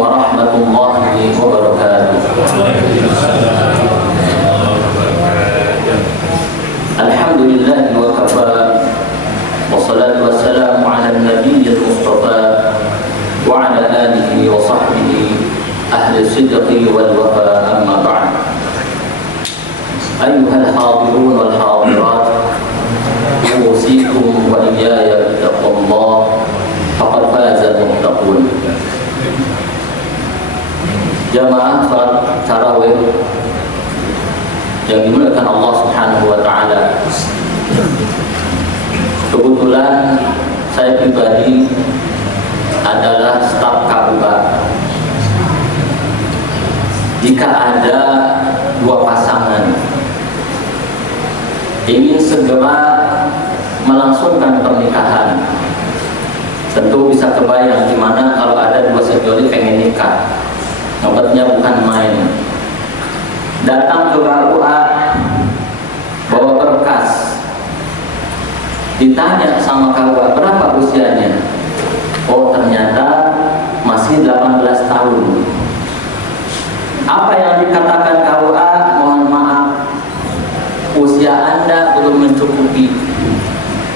warahmatullahi wabarakatuh. Alhamdulillah wa kafa, wassalatu wassalamu ala nabiyyil mustafa wa ala alihi wa sahbihi ahli sidqi wal wafa, amma ba'd. Ayyuhal hadirun wal hadirat, usikum wa iyaya bittaqwallah, faqad fazal muttaqun. Jamaah salat tarawih yang dimuliakan Allah Subhanahu wa taala. Kebetulan saya pribadi adalah staf KUA. Jika ada dua pasangan ingin segera melangsungkan pernikahan, tentu bisa kebayang gimana kalau ada dua sejoli pengen nikah. Obatnya bukan main. Datang ke KUA bawa berkas, ditanya sama KUA berapa usianya. Oh, ternyata masih 18 tahun. Apa yang dikatakan KUA? Mohon maaf, usia Anda belum mencukupi.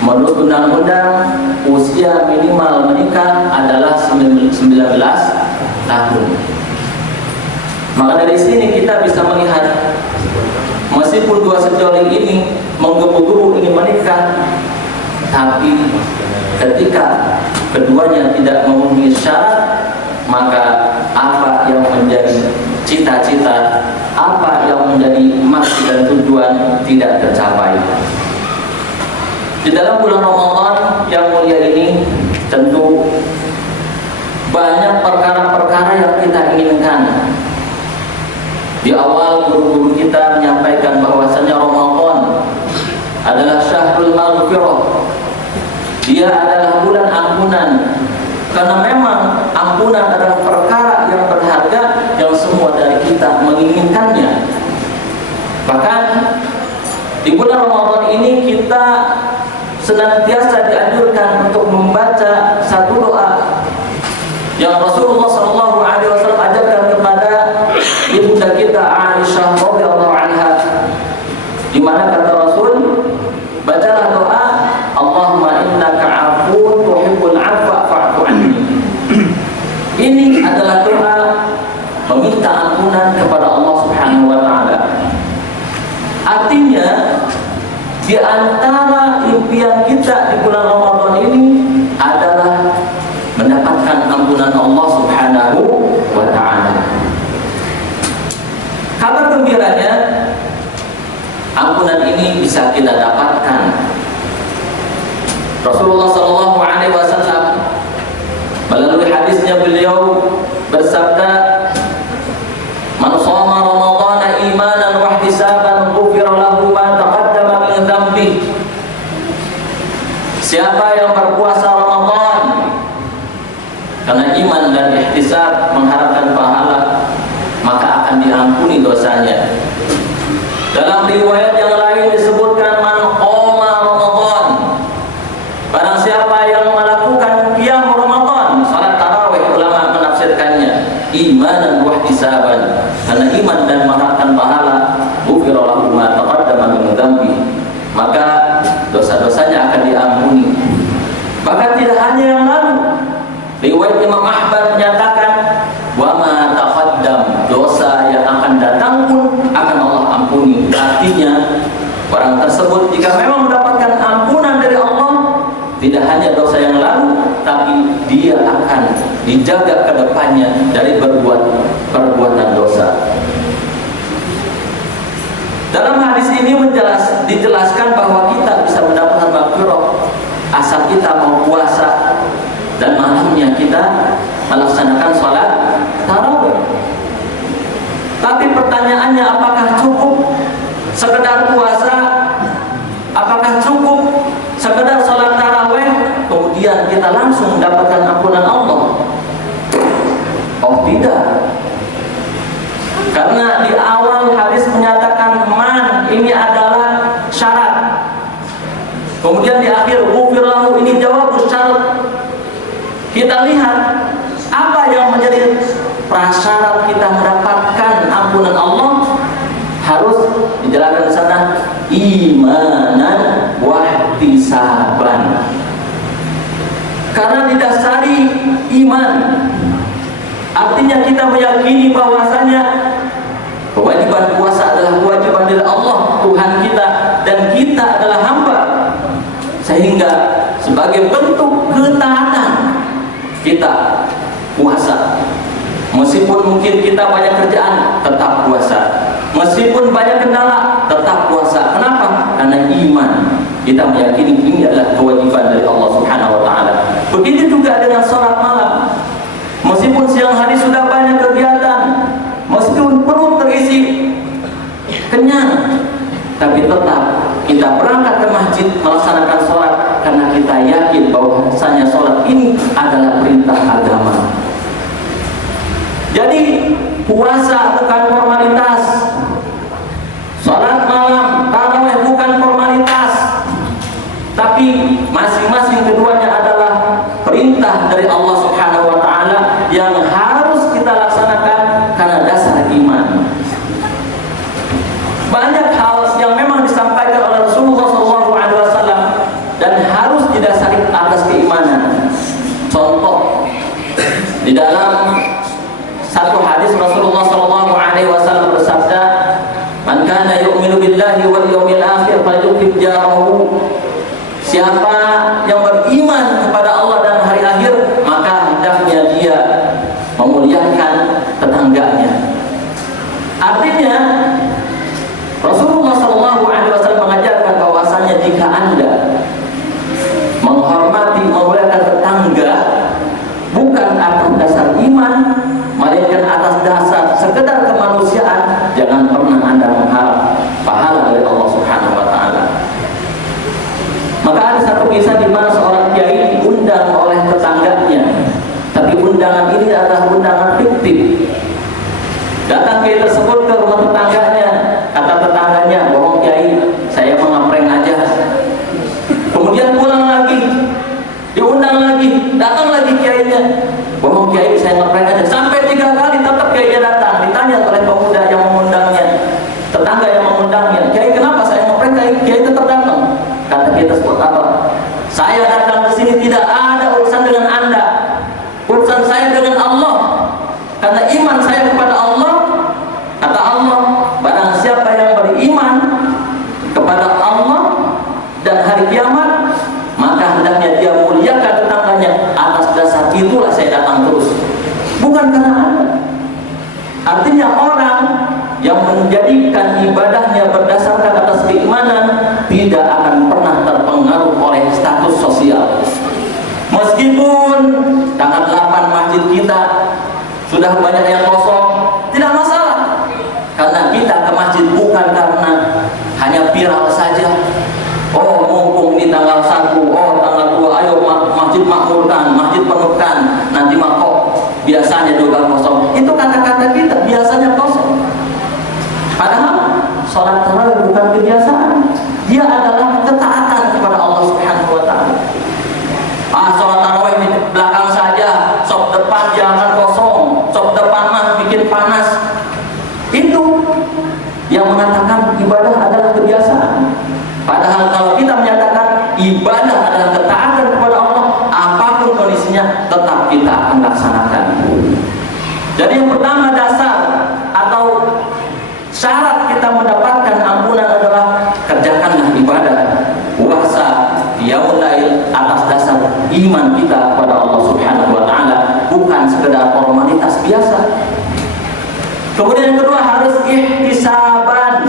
Menurut undang-undang, usia minimal menikah adalah 19 tahun. Maka dari sini kita bisa melihat, meskipun dua sejoli ini menggebu-gebu ingin menikah, tapi ketika keduanya tidak memenuhi syarat, maka apa yang menjadi cita-cita, apa yang menjadi maksud dan tujuan tidak tercapai. Di dalam bulan Ramadan yang mulia ini, tentu banyak perkara-perkara yang kita inginkan. Di awal guru-guru kita menyampaikan bahwasanya Ramadan adalah syahrul maghfirah. Dia adalah bulan ampunan. Karena memang ampunan adalah perkara yang berharga yang semua dari kita menginginkannya. Bahkan di bulan Ramadan ini kita senantiasa dianjurkan untuk membaca satu doa yang Rasulullah SAW ajarkan kepada ibunda kita Aisyah radhiyallahu anha, di mana kata Rasul, bacalah doa Allahumma innaka 'afuwwun tuhibbul 'afwa fa'fu anni. Ini adalah doa meminta ampunan kepada Allah Subhanahu wa taala. Artinya, di antara impian kita di bulan Ramadan ini adalah mendapatkan ampunan Allah Subhanahu wa taala. Kabar gembiranya, ampunan ini bisa kita dapatkan. Rasulullah SAW melalui hadisnya beliau bersabda, "Man shoma Ramadhana imanan wa ihtisaban ghufira lahu ma taqaddama min dhanbi." Siapa yang berpuasa Ramadan karena iman dan ihtisab, mengharapkan pahala, maka akan diampuni dosanya. Dalam riwayat yang lain disebutkan, man qoma Ramadan, barang siapa yang melakukan qiyam Ramadan, salat tarawih, ulama menafsirkannya imanan wa ihtisaban, karena iman dan mengharapkan pahala, ghufira lahu ma taqaddama min dhanbi, maka dosa-dosanya akan diampuni. Bahkan tidak hanya yang lalu, riwayat Imam Ahmad menyatakan, wa ma taqaddam, dosa yang akan datang pun akan Allah ampuni. Artinya, orang tersebut jika memang mendapatkan ampunan dari Allah, tidak hanya dosa yang lalu, tapi dia akan dijaga ke depannya dari berbuat perbuatan dosa. Dalam hadis ini dijelaskan bahwa kita bisa mendapatkan maghfirah asal kita mau puasa dan malamnya kita melaksanakan sholat tarawih. Tapi pertanyaannya, apakah cukup sekedar puasa? Apakah cukup sekedar sholat tarawih kemudian kita langsung mendapatkan ampunan Allah? Oh, tidak. Karena di awal hadis menyatakan man, ini adalah syarat. Kemudian di akhir ghufirlahu, ini jawab syarat. Kita lihat apa yang menjadi Artinya kita meyakini bahwasanya kewajiban puasa adalah kewajiban dari Allah Tuhan kita, dan kita adalah hamba, sehingga sebagai bentuk ketaatan kita puasa. Meskipun mungkin kita banyak kerjaan, tetap puasa. Meskipun banyak kendala, tetap puasa. Kenapa? Karena iman. Kita meyakini ini adalah kewajiban dari Allah Subhanahu wa taala. Begitu juga dengan sholat malam. Meskipun siang hari sudah banyak kegiatan, meskipun perut terisi kenyang, tapi tetap kita berangkat ke masjid melaksanakan sholat karena kita yakin bahwasanya sholat ini adalah perintah agama. Jadi puasa bukan formalitas, sholat malam, tarawih bukan formalitas, tapi masing-masing keduanya adalah perintah dari Allah Subhanahu wa taala yang harus kita laksanakan karena dasar iman. Banyak hal yang memang disampaikan oleh Rasulullah SAW dan harus didasari atas keimanan. Contoh, di dalam satu hadis Rasulullah SAW bersabda, "Man kana yu'minu billahi wal yawmil akhir falyukrim jarahu." Siapa yang beriman kepada Allah dan hari akhir, maka hendaknya dia memuliakan tetangganya. Artinya Rasulullah SAW mengajarkan bahwasanya jika Anda menghormati, memuliakan tetangga bukan atas dasar iman, melainkan atas dasar sekedar kemanusiaan, jangan pernah Anda mengharap pahala dari Allah Subhanahu wa taala. Maka ada satu kisah di mana seorang kiai diundang oleh tetangganya, tapi undangan ini adalah undangan fiktif. Datang kiai tersebut ke rumah tetangganya, kata tetangganya, "Bohong kiai, saya mengapreng aja." Kemudian pulang lagi, diundang lagi, datang lagi kiainya, "Bohong kiai, saya ngapreng aja." Sampai 3 kali tetap kiainya datang, ditanya oleh pemuda yang mengundangnya, tetangga yang mengundangnya, "Kiai, kenapa saya ngapreng?" Kiai tetap datang. Kata kiai tersebut, "Apa? Saya datang ke sini tidak ada urusan dengan Anda. Urusan saya dengan Allah. Karena iman saya kepada Allah." Kata Allah, "Barang siapa yang beriman kepada Allah dan hari kiamat, maka hendaknya dia muliakan tetangganya. Atas dasar itulah saya datang terus, bukan karena Anda." Artinya orang yang menjadikan ibadahnya berdasarkan atas keimanan tidak akan pernah terpengaruh oleh status sosial. Meskipun tanggal 8 masjid kita sudah banyak yang kosong, tidak masalah, karena kita ke masjid bukan karena hanya viral saja. Oh, mumpung ini tanggal 1, oh tanggal 2, ayo masjid makmurkan, masjid penuhkan, nanti kok biasanya juga kosong. Itu kata-kata kita, biasanya kosong. Padahal sholat tarawih bukan kebiasaan, dia adalah ketaatan kepada Allah Subhanahu wa taala. Sholat tarawih di belakang saja, sok depan jangan kosong, sok depan mah bikin panas. Itu yang mengatakan ibadah adalah kebiasaan. Padahal kalau kita menyatakan ibadah adalah ketaatan kepada Allah, apapun kondisinya tetap kita akan laksanakan. Jadi yang pertama, dasar atau syarat kita mendapatkan ampunan adalah kerjakanlah ibadah puasa yaumul lail atas dasar iman kita kepada Allah Subhanahu wa taala, bukan sekedar formalitas biasa. Kemudian yang kedua, harus ihtisaban.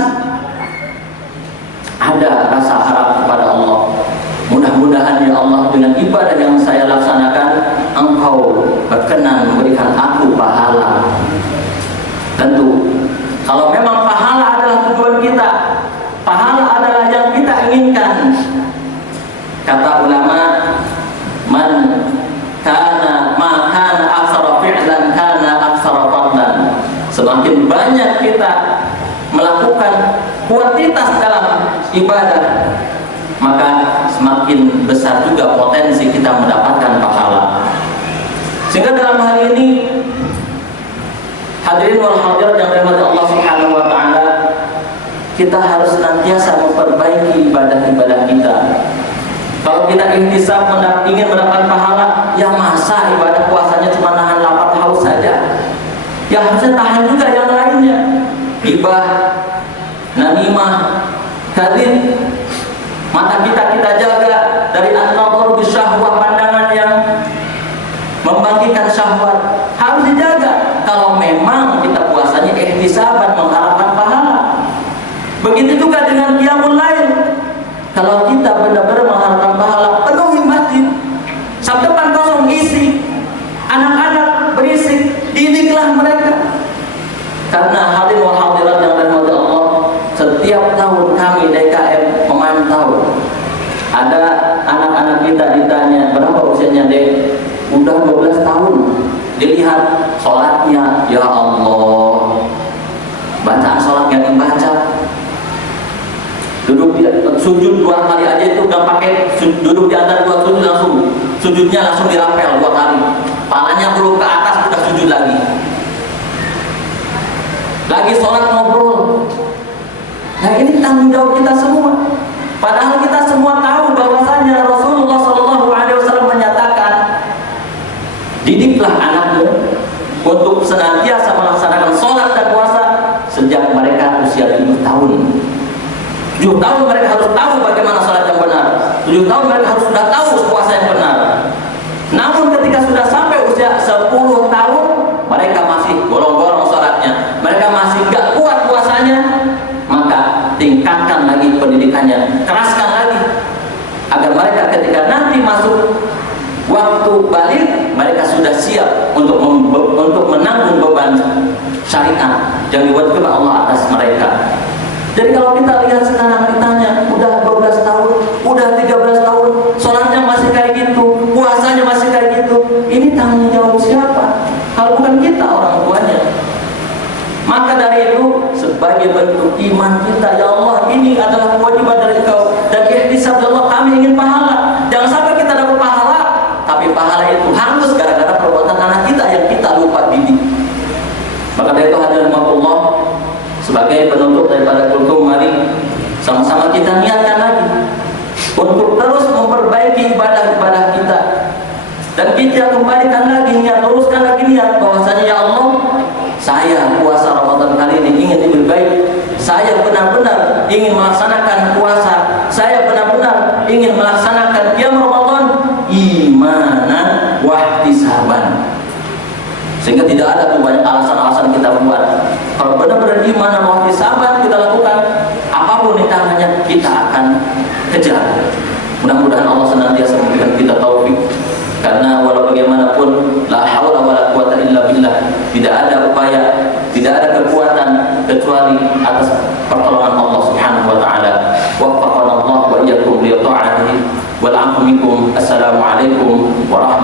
Ada rasa harap kepada Allah. Mudah-mudahan ya Allah, dengan ibadah yang saya laksanakan, Engkau berkenan memberikan aku pahala. Tentu kalau memang pahala adalah tujuan kita, pahala adalah yang kita inginkan. Kata ulama, man kana ma kana aksara fi'lan kana aksara fadlan. Semakin banyak kita melakukan kuantitas dalam ibadah, maka semakin besar juga potensi kita mendapatkan pahala. Sehingga dalam hal ini, hadirin wal hadirat yang dirahmati Allah Subhanahu wa taala, kita harus senantiasa memperbaiki ibadah-ibadah kita. Kalau kita ihtisab ingin mendapatkan pahala, ya masa ibadah puasanya cuma nahan lapar haus saja. ihtisaban, mengharapkan pahala. Begitu juga dengan qiyamul lail. Kalau kita benar-benar mengharapkan pahala, penuhi masjid. Sabtu depan kosong isi, anak-anak berisik, didiklah mereka. Karena hadirin wal hadirat yang dirahmati Allah, setiap tahun kami DKM memantau. Ada anak-anak kita ditanya, berapa usianya dek? Udah 12 tahun. Dilihat sholatnya, ya Allah, bacaan sholat gak dibaca. Duduk di sujud 2 kali aja itu udah pakai duduk di antara 2 sujud langsung sujudnya langsung dirapel 2 kali. Palanya belum ke atas udah sujud lagi. Lagi sholat ngobrol. Nah ini tanggung jawab kita semua. Padahal kita semua tahu bahwasanya Rasulullah SAW menyatakan, didiklah anakmu untuk senantiasa melaksanakan sholat dan puasa sejak mereka usia 7 tahun. 7 tahun mereka harus tahu bagaimana sholat yang benar. 7 tahun mereka harus sudah tahu puasa yang benar. Namun ketika sudah sampai usia 10 tahun, mereka masih bolong-bolong sholatnya, mereka masih gak kuat puasanya, maka tingkatkan lagi pendidikannya, keraskan lagi, agar mereka ketika nanti masuk waktu balik, mereka sudah siap untuk menanggung beban syariat yang dibuatkan Allah atas mereka. Jadi kalau kita lihat sekarang ditanya, udah 12 tahun, udah 13 tahun, sholatnya masih kayak gitu, puasanya masih kayak gitu, ini tanggung jawab siapa? Kalau bukan kita, orang tuanya. Maka dari itu, sebagai bentuk iman kita, ya Allah, ini adalah kewajiban dari Engkau, dan ihtisab, ya Allah, kami ingin pahala. Jangan sampai kita dapat pahala, tapi pahala itu hangus gara-gara perbuatan anak kita yang kita lupa didik. Maka dari itu hadirin Allah, sebagai penutup daripada kultum, mari sama-sama kita niatkan lagi untuk terus memperbaiki ibadah-ibadah kita, dan kita kembalikan lagi niat, teruskan lagi niat bahwasanya ya Allah, saya puasa Ramadan kali ini ingin lebih baik. Saya benar-benar ingin melaksanakan puasa. Saya benar-benar ingin melaksanakan qiyam Ramadan imanan wa ihtisaban. Sehingga tidak ada tuh banyak alasan-alasan kita buat. Kalau benar-benar imanan wa ihtisaban kita lakukan, apapun rintangannya kita akan kejar. Mudah-mudahan Allah senantiasa memberikan kita taufik. Karena walau bagaimanapun, la haula wala quwata illa billah, tidak ada upaya, tidak ada kekuatan kecuali atas pertolongan Allah Subhanahu wa taala. Waffaqana Allah wa iyyakum li ta'atihi wal 'afwu minkum. Assalamualaikum warahmatullahi